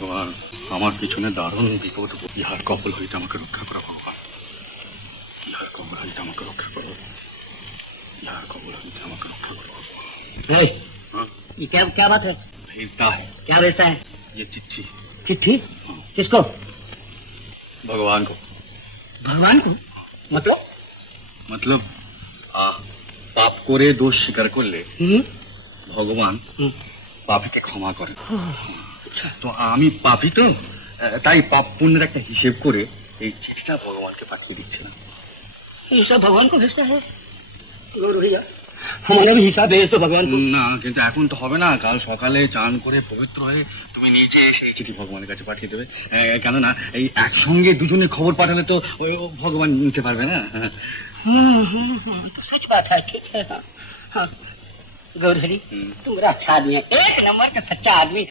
ভগবান, আমার পিছনে দারুণ বিপদ, ইহার কপাল হইতে আমাকে রক্ষা করো ভগবান, ইহার কপাল হইতে আমাকে রক্ষা করো, इहार कबूल हईते আমাকে রক্ষা করো। ये क्या बात है? भेजता है। क्या भेजता है? ये चिट्ठी। चिट्ठी? किसको? भगवान को। भगवान को? मतलब पाप करे दोष स्वीकार करले भगवान পাপীকে ক্ষমা করে। তো আমি পাপী, তো তাই পাপ পুণ্যের একটা হিসেব করে এই চিঠিটা ভগবানকে পাঠিয়ে দিচ্ছিলাম। हिसाब भगवान को भेजता है? गौर भैया, हमारा भी हिसाब भेज तो भगवान को। না, কিন্তু এখন তো হবে না। কাল সকালে চান করে পবিত্র হয়ে তুমি নিজে এসে এই চিঠি ভগবানের কাছে পাঠিয়ে দেবে। কেননা এই একসঙ্গে দুজনে খবর পাঠালে তো ওই ভগবান নিতে পারবে না। तो सच बात है, ठीक है। हाँ, गौरहरी, तुम बड़ा अच्छा आदमी है, एक नंबर का सच्चा आदमी।